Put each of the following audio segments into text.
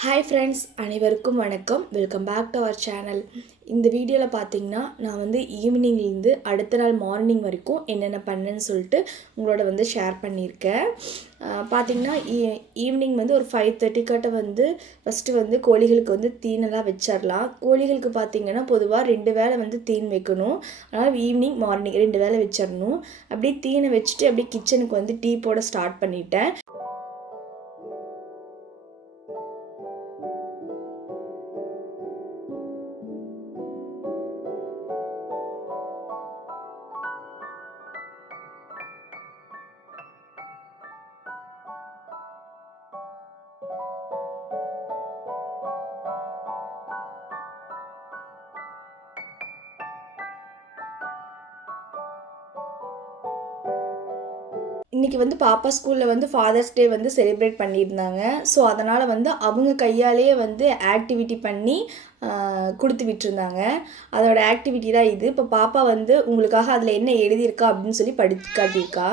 Hi friends, அனைவருக்கும் வணக்கம். Welcome back to our channel. இந்த வீடியோவில் பார்த்தீங்கன்னா நான் வந்து ஈவினிங்லேருந்து அடுத்த நாள் மார்னிங் வரைக்கும் என்னென்ன பண்ணேன்னு சொல்லிட்டு உங்களோட வந்து ஷேர் பண்ணியிருக்கேன். பார்த்திங்கன்னா ஈவினிங் வந்து ஒரு 5:30 கிட்ட வந்து ஃபஸ்ட்டு வந்து கோழிகளுக்கு வந்து தீனெல்லாம் வச்சிடலாம். கோழிகளுக்கு பார்த்திங்கன்னா பொதுவாக 2 வேளை வந்து தீன் வைக்கணும். அதனால் ஈவினிங் மார்னிங் 2 வேளை வச்சிடணும். அப்படியே தீனை வச்சுட்டு அப்படியே கிச்சனுக்கு வந்து டீ போட ஸ்டார்ட் பண்ணிட்டேன். இன்றைக்கி வந்து பாப்பா ஸ்கூலில் வந்து ஃபாதர்ஸ் டே வந்து செலிப்ரேட் பண்ணியிருந்தாங்க. ஸோ அதனால் வந்து அவங்க கையாலேயே வந்து ஆக்டிவிட்டி பண்ணி கொடுத்து விட்டுருந்தாங்க. அதோட ஆக்டிவிட்டி தான் இது. இப்போ பாப்பா வந்து உங்களுக்காக அதில் என்ன எழுதியிருக்கா அப்படின்னு சொல்லி படித்து காட்டியிருக்கா.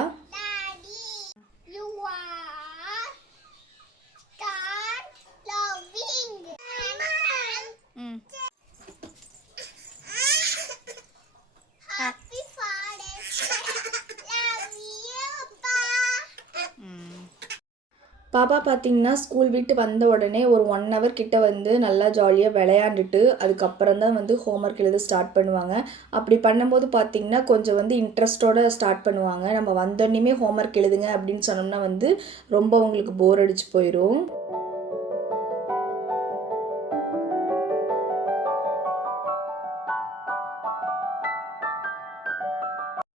பாப்பா பார்த்திங்கன்னா ஸ்கூல் விட்டு வந்த உடனே ஒரு 1 ஹவர் கிட்ட வந்து நல்லா ஜாலியாக விளையாண்டுட்டு அதுக்கப்புறம் தான் வந்து ஹோம்ஒர்க் எழுத ஸ்டார்ட் பண்ணுவாங்க. அப்படி பண்ணும்போது பார்த்திங்கன்னா கொஞ்சம் வந்து இன்ட்ரெஸ்ட்டோடு ஸ்டார்ட் பண்ணுவாங்க. நம்ம வந்தோடனேயுமே ஹோம்ஒர்க் எழுதுங்க அப்படின்னு சொன்னோம்னா வந்து ரொம்ப அவங்களுக்கு போர் அடிச்சு போயிடும்.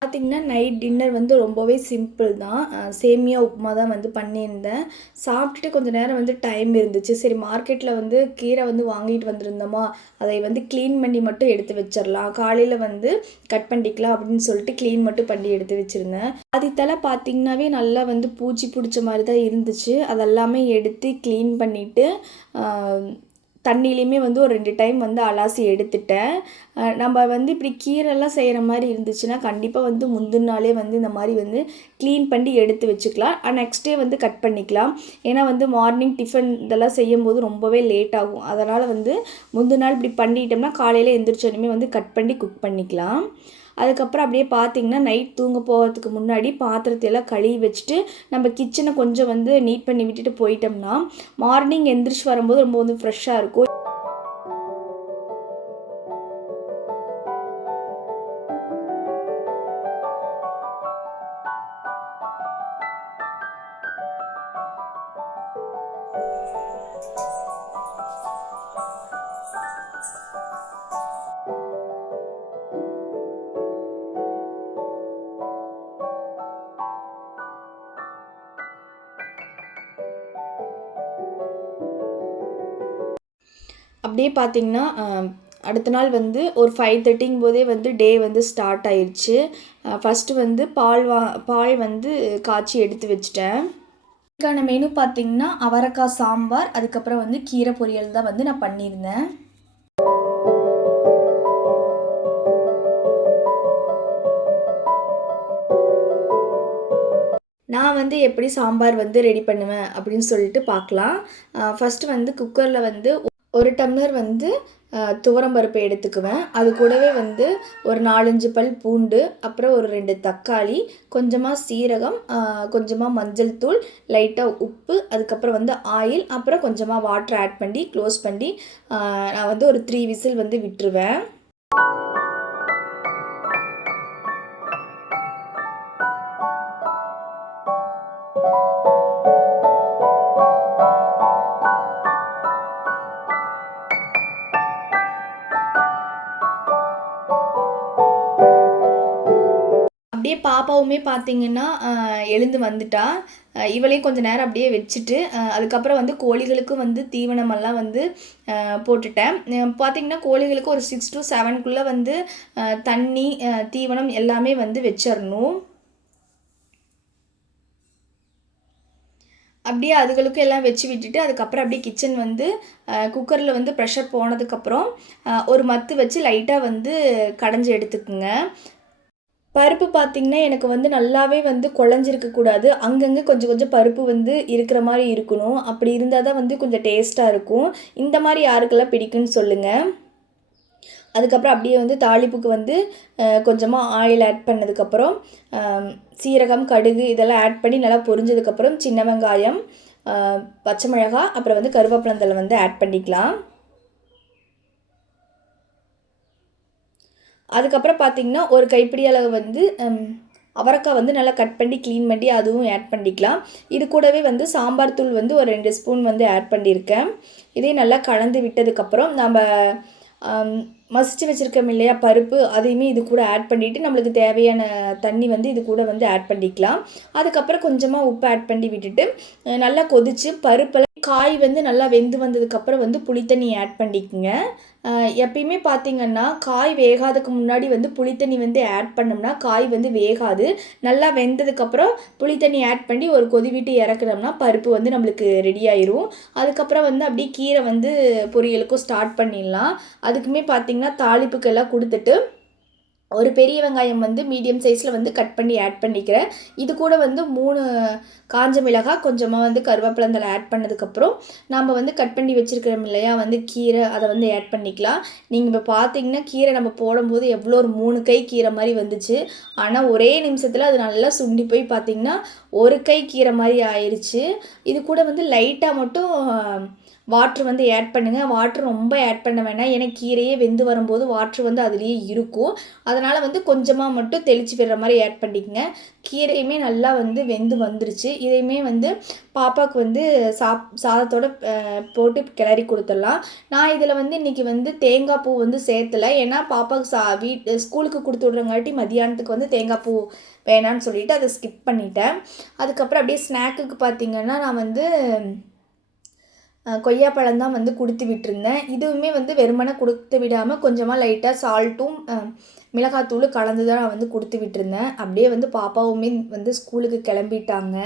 பார்த்திங்கன்னா நைட் டின்னர் வந்து ரொம்பவே சிம்பிள் தான். சேமியா உப்புமா தான் வந்து பண்ணியிருந்தேன். சாப்பிட்டுட்டு கொஞ்சம் நேரம் வந்து டைம் இருந்துச்சு. சரி, மார்க்கெட்டில் வந்து கீரை வந்து வாங்கிட்டு வந்திருந்தோமா, அதை வந்து க்ளீன் பண்ணி மட்டும் எடுத்து வச்சிடலாம், காலையில் வந்து கட் பண்ணிக்கலாம் அப்படின்னு சொல்லிட்டு க்ளீன் மட்டும் பண்ணி எடுத்து வச்சுருந்தேன். பாதித்தலை பார்த்திங்கனாவே நல்லா வந்து பூச்சி பிடிச்ச மாதிரி தான் இருந்துச்சு. அதெல்லாமே எடுத்து க்ளீன் பண்ணிவிட்டு தண்ணியிலையுமே வந்து ஒரு 2 டைம் வந்து அலாசி எடுத்துட்டேன். நம்ம வந்து இப்படி கீரைலாம் செய்கிற மாதிரி இருந்துச்சுன்னா கண்டிப்பாக வந்து முந்தின நாளே வந்து இந்த மாதிரி வந்து க்ளீன் பண்ணி எடுத்து வச்சுக்கலாம். நெக்ஸ்ட் டே வந்து கட் பண்ணிக்கலாம். ஏன்னா வந்து மார்னிங் டிஃபன் இதெல்லாம் செய்யும்போது ரொம்பவே லேட் ஆகும். அதனால் வந்து முந்தின நாள் இப்படி பண்ணிட்டோம்னா காலையில் எழுந்திரிச்சோடனே வந்து கட் பண்ணி குக் பண்ணிக்கலாம். அதுக்கப்புறம் அப்படியே பார்த்திங்கன்னா நைட் தூங்க போகிறதுக்கு முன்னாடி பாத்திரத்தையெல்லாம் கழுவி வச்சுட்டு நம்ம கிச்சனை கொஞ்சம் வந்து நீட் பண்ணி விட்டுட்டு போயிட்டோம்னா மார்னிங் எந்திரிச்சு வரும்போது ரொம்ப வந்து ஃப்ரெஷ்ஷாக இருக்கும். அப்படியே பார்த்திங்கன்னா அடுத்த நாள் வந்து ஒரு 5:30 போதே வந்து டே வந்து ஸ்டார்ட் ஆயிடுச்சு. ஃபஸ்ட்டு வந்து பால் வந்து காய்ச்சி எடுத்து வச்சிட்டேன். இதுக்கான மெனு பார்த்திங்கன்னா அவரைக்காய் சாம்பார், அதுக்கப்புறம் வந்து கீரை பொரியல் தான் வந்து நான் பண்ணியிருந்தேன். நான் வந்து எப்படி சாம்பார் வந்து ரெடி பண்ணுவேன் அப்படின்னு சொல்லிட்டு பார்க்கலாம். ஃபஸ்ட்டு வந்து குக்கரில் வந்து 1 டம்ளர் வந்து துவரம்பருப்பு எடுத்துக்குவேன். அது கூடவே வந்து ஒரு 4-5 பல் பூண்டு, அப்புறம் ஒரு 2 தக்காளி, கொஞ்சமாக சீரகம், கொஞ்சமாக மஞ்சள் தூள், லைட்டாக உப்பு, அதுக்கப்புறம் வந்து ஆயில், அப்புறம் கொஞ்சமாக வாட்டர் ஆட் பண்ணி க்ளோஸ் பண்ணி நான் வந்து ஒரு 3 விசில் வந்து விட்டுருவேன். அப்படியே பாப்பாவுமே பார்த்திங்கன்னா எழுந்து வந்துட்டா. இவளையும் கொஞ்சம் நேரம் அப்படியே வச்சுட்டு அதுக்கப்புறம் வந்து கோழிகளுக்கும் வந்து தீவனமெல்லாம் வந்து போட்டுட்டேன். பார்த்திங்கன்னா கோழிகளுக்கு ஒரு 6 to 7க்குள்ளே வந்து தண்ணி, தீவனம் எல்லாமே வந்து வச்சிடணும். அப்படியே அதுகளுக்கும் எல்லாம் வச்சு விட்டுட்டு அதுக்கப்புறம் அப்படியே கிச்சன் வந்து குக்கரில் வந்து ப்ரெஷர் போனதுக்கப்புறம் ஒரு மத்து வச்சு லைட்டாக வந்து கடைஞ்சி எடுத்துக்குங்க. பருப்பு பார்த்திங்கன்னா எனக்கு வந்து நல்லாவே வந்து குழஞ்சிருக்கக்கூடாது, அங்கங்கே கொஞ்சம் கொஞ்சம் பருப்பு வந்து இருக்கிற மாதிரி இருக்கணும். அப்படி இருந்தால் தான் வந்து கொஞ்சம் டேஸ்ட்டாக இருக்கும். இந்த மாதிரி யாருக்கெல்லாம் பிடிக்கும்னு சொல்லுங்கள். அதுக்கப்புறம் அப்படியே வந்து தாளிப்புக்கு வந்து கொஞ்சமாக ஆயில் ஆட் பண்ணதுக்கப்புறம் சீரகம், கடுகு இதெல்லாம் ஆட் பண்ணி நல்லா பொரிஞ்சதுக்கப்புறம் சின்ன வெங்காயம், பச்சை மிளகாய், அப்புறம் வந்து கருவேப்பிலந்தழை வந்து ஆட் பண்ணிக்கலாம். அதுக்கப்புறம் பார்த்திங்கன்னா ஒரு கைப்பிடி அளவு வந்து அவரைக்காய் வந்து நல்லா கட் பண்ணி க்ளீன் பண்ணி அதுவும் ஆட் பண்ணிக்கலாம். இது கூடவே வந்து சாம்பார் தூள் வந்து ஒரு 2 ஸ்பூன் வந்து ஆட் பண்ணியிருக்கேன். இதையும் நல்லா கலந்து விட்டதுக்கப்புறம் நம்ம மசிச்சு வச்சுருக்கோம் இல்லையா பருப்பு, அதையுமே இது கூட ஆட் பண்ணிவிட்டு நம்மளுக்கு தேவையான தண்ணி வந்து இது கூட வந்து ஆட் பண்ணிக்கலாம். அதுக்கப்புறம் கொஞ்சமாக உப்பு ஆட் பண்ணி விட்டுட்டு நல்லா கொதித்து பருப்பெல்லாம் காய் வந்து நல்லா வெந்து வந்ததுக்கப்புறம் வந்து புளித்தண்ணி ஆட் பண்ணிக்கோங்க. எப்பயுமே பார்த்திங்கன்னா காய் வேகாததுக்கு முன்னாடி வந்து புளித்தண்ணி வந்து ஆட் பண்ணோம்னா காய் வந்து வேகாது. நல்லா வெந்ததுக்கப்புறம் புளித்தண்ணி ஆட் பண்ணி ஒரு கொதி விட்டு இறக்குனோம்னா பருப்பு வந்து நம்மளுக்கு ரெடி ஆயிரும். அதுக்கப்புறம் வந்து அப்படியே கீரை வந்து பொரியலுக்கும் ஸ்டார்ட் பண்ணிடலாம். அதுக்குமே பார்த்திங்கன்னா தாளிப்புக்கெல்லாம் கொடுத்துட்டு ஒரு பெரிய வெங்காயம் வந்து மீடியம் சைஸில் வந்து கட் பண்ணி ஆட் பண்ணிக்கிறேன். இது கூட வந்து 3 காஞ்ச மிளகாய், கொஞ்சமாக வந்து கருவேப்பிலந்தழை ஆட் பண்ணதுக்கப்புறம் நம்ம வந்து கட் பண்ணி வச்சுருக்கிறோம் இல்லையா வந்து கீரை, அதை வந்து ஆட் பண்ணிக்கலாம். நீங்கள் இப்போ பார்த்தீங்கன்னா கீரை நம்ம போடும்போது எவ்வளோ ஒரு 3 கை கீரை மாதிரி வந்துச்சு. ஆனால் ஒரே நிமிஷத்தில் அது நல்லா சுண்டி போய் பார்த்திங்கன்னா ஒரு கை கீரை மாதிரி ஆயிடுச்சு. இது கூட வந்து லைட்டாக மட்டும் வாட்ரு வந்து ஆட் பண்ணுங்கள். வாட்ரு ரொம்ப ஆட் பண்ண வேணாம், ஏன்னா கீரையே வெந்து வரும்போது வாட்ரு வந்து அதுலேயே இருக்கும். அதனால் வந்து கொஞ்சமாக மட்டும் தெளித்து விடுற மாதிரி ஆட் பண்ணிக்கங்க. கீரையுமே நல்லா வந்து வெந்து வந்துருச்சு. இதையுமே வந்து பாப்பாவுக்கு வந்து சாதத்தோடு போட்டு கிளறி கொடுத்துடலாம். நான் இதில் வந்து இன்றைக்கி வந்து தேங்காய் பூ வந்து சேர்த்தலை, ஏன்னா பாப்பாவுக்கு ஸ்கூலுக்கு கொடுத்து விட்றங்காட்டி மதியானத்துக்கு வந்து தேங்காய் பூ வேணான்னு சொல்லிவிட்டு அதை ஸ்கிப் பண்ணிட்டேன். அதுக்கப்புறம் அப்படியே ஸ்நாக்குக்கு பார்த்திங்கன்னா நான் வந்து கொய்யாப்பழம் தான் வந்து கொடுத்து விட்டுருந்தேன். இதுவுமே வந்து வெறுமனே கொடுத்து விடாமல் கொஞ்சமாக லைட்டாக சால்ட்டும் மிளகாத்தூள் கலந்து தான் நான் வந்து கொடுத்து விட்டுருந்தேன். அப்படியே வந்து பாப்பாவுமே வந்து ஸ்கூலுக்கு கிளம்பிட்டாங்க.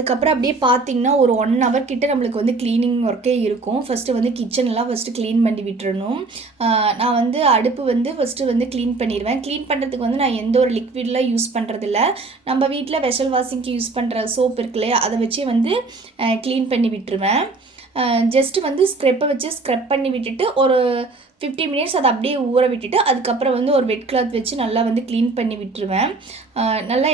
அதுக்கப்புறம் அப்படியே பார்த்திங்கன்னா ஒரு 1 ஹவர் கிட்ட நம்மளுக்கு வந்து க்ளீனிங் ஒர்க்கே இருக்கும். ஃபஸ்ட்டு வந்து கிச்சன்லாம் ஃபஸ்ட்டு க்ளீன் பண்ணி விட்டுறணும். நான் வந்து அடுப்பு வந்து ஃபஸ்ட்டு வந்து க்ளீன் பண்ணிடுவேன். க்ளீன் பண்ணுறதுக்கு வந்து நான் எந்த ஒரு லிக்விட்லாம் யூஸ் பண்ணுறதில்ல. நம்ம வீட்டில் வெஷல் வாஷிங்க்கு யூஸ் பண்ணுற சோப் இருக்கு இல்லையா, அதை வச்சு வந்து க்ளீன் பண்ணி விட்டுருவேன். ஜஸ்ட்டு வந்து ஸ்க்ரப்பை வச்சு ஸ்க்ரப் பண்ணி விட்டுட்டு ஒரு 50 மினிட்ஸ் அதை அப்படியே ஊற விட்டுட்டு அதுக்கப்புறம் வந்து ஒரு வெட் கிளாத் வச்சு நல்லா வந்து க்ளீன் பண்ணி விட்டுருவேன். நல்லா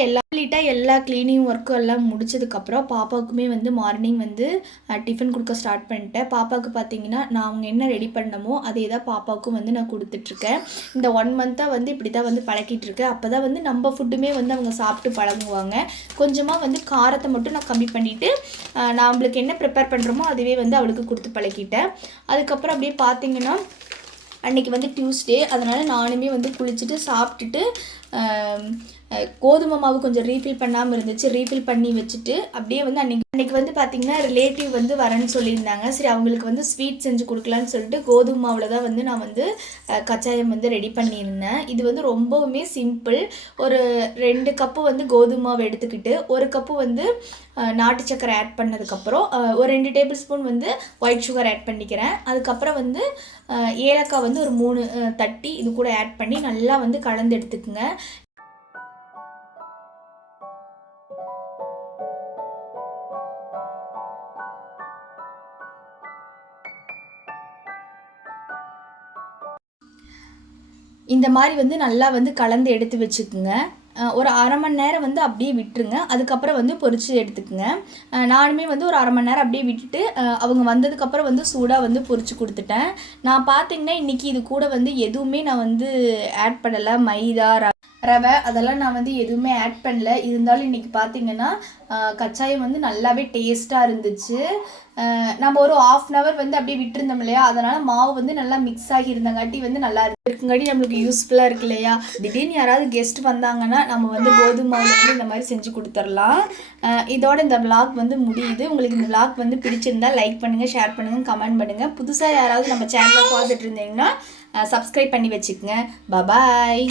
எல்லா க்ளீனிங் ஒர்க்கும் எல்லாம் முடிச்சதுக்கப்புறம் பாப்பாவுக்குமே வந்து மார்னிங் வந்து டிஃபன் கொடுக்க ஸ்டார்ட் பண்ணிட்டேன். பாப்பாவுக்கு பார்த்திங்கன்னா நான் அவங்க என்ன ரெடி பண்ணமோ அதே தான் பாப்பாவுக்கும் வந்து நான் கொடுத்துட்ருக்கேன். இந்த 1 மந்த்தாக வந்து இப்படி தான் வந்து பழக்கிட்டுருக்கேன். அப்போ தான் வந்து நம்ம ஃபுட்டுமே வந்து அவங்க சாப்பிட்டு பழகுவாங்க. கொஞ்சமாக வந்து காரத்தை மட்டும் நான் கம்மி பண்ணிவிட்டு நான் அவங்களுக்கு என்ன ப்ரிப்பேர் பண்ணுறோமோ அதுவே வந்து அவளுக்கு கொடுத்து பழக்கிட்டேன். அதுக்கப்புறம் அப்படியே பார்த்திங்கன்னா அன்றைக்கி வந்து டியூஸ்டே, அதனால் நானுமே வந்து குளிச்சுட்டு சாப்பிட்டுட்டு கோதுமை மாவு கொஞ்சம் ரீஃபில் பண்ணாமல் இருந்துச்சு, ரீஃபில் பண்ணி வச்சுட்டு அப்படியே வந்து அன்றைக்கி வந்து பார்த்திங்கன்னா ரிலேட்டிவ் வந்து வரேன்னு சொல்லியிருந்தாங்க. சரி அவங்களுக்கு வந்து ஸ்வீட் செஞ்சு கொடுக்கலான்னு சொல்லிட்டு கோதுமை மாவில் தான் வந்து நான் வந்து கச்சாயம் வந்து ரெடி பண்ணியிருந்தேன். இது வந்து ரொம்பவுமே சிம்பிள். ஒரு 2 கப்பு வந்து கோதுமை மாவு எடுத்துக்கிட்டு 1 கப்பு வந்து நாட்டு சக்கரை ஆட் பண்ணதுக்கப்புறம் ஒரு 2 டேபிள் ஸ்பூன் வந்து ஒயிட் சுகர் ஆட் பண்ணிக்கிறேன். அதுக்கப்புறம் வந்து ஏலக்காய் வந்து ஒரு 3 தட்டி இது கூட ஆட் பண்ணி நல்லா வந்து கலந்து எடுத்துக்குங்க. இந்த மாதிரி வந்து நல்லா வந்து கலந்து எடுத்து வச்சுக்குங்க. ஒரு 1/2 மணி நேரம் வந்து அப்படியே விட்டுருங்க. அதுக்கப்புறம் வந்து பொரிச்சு எடுத்துக்குங்க. நானுமே வந்து ஒரு 1/2 மணி நேரம் அப்படியே விட்டுட்டு அவங்க வந்ததுக்கப்புறம் வந்து சூடாக வந்து பொரிச்சு கொடுத்துட்டேன். நான் பார்த்திங்கன்னா இன்றைக்கி இது கூட வந்து எதுவுமே நான் வந்து ஆட் பண்ணலை. மைதா, ரவை அதெல்லாம் நான் வந்து எதுவுமே ஆட் பண்ணல. இருந்தாலும் இன்றைக்கி பார்த்திங்கன்னா கச்சாயம் வந்து நல்லாவே டேஸ்ட்டாக இருந்துச்சு. நம்ம ஒரு 1/2 ஹவர் வந்து அப்படியே விட்டுருந்தோம் இல்லையா, அதனால் மாவு வந்து நல்லா மிக்ஸ் ஆகி இருந்தங்காட்டி வந்து நல்லா இருக்குங்காட்டி நம்மளுக்கு யூஸ்ஃபுல்லாக இருக்கு இல்லையா. திடீர்னு யாராவது கெஸ்ட் வந்தாங்கன்னா நம்ம வந்து கோதுமை மாவு வந்து இந்த மாதிரி செஞ்சு கொடுத்துடலாம். இதோட இந்த விளாக் வந்து முடியுது. உங்களுக்கு இந்த விளாக் வந்து பிடிச்சிருந்தா லைக் பண்ணுங்கள், ஷேர் பண்ணுங்கள், கமெண்ட் பண்ணுங்கள். புதுசாக யாராவது நம்ம சேனலை பார்த்துட்டு இருந்தீங்கன்னா சப்ஸ்கிரைப் பண்ணி வச்சுக்கோங்க. பாய்.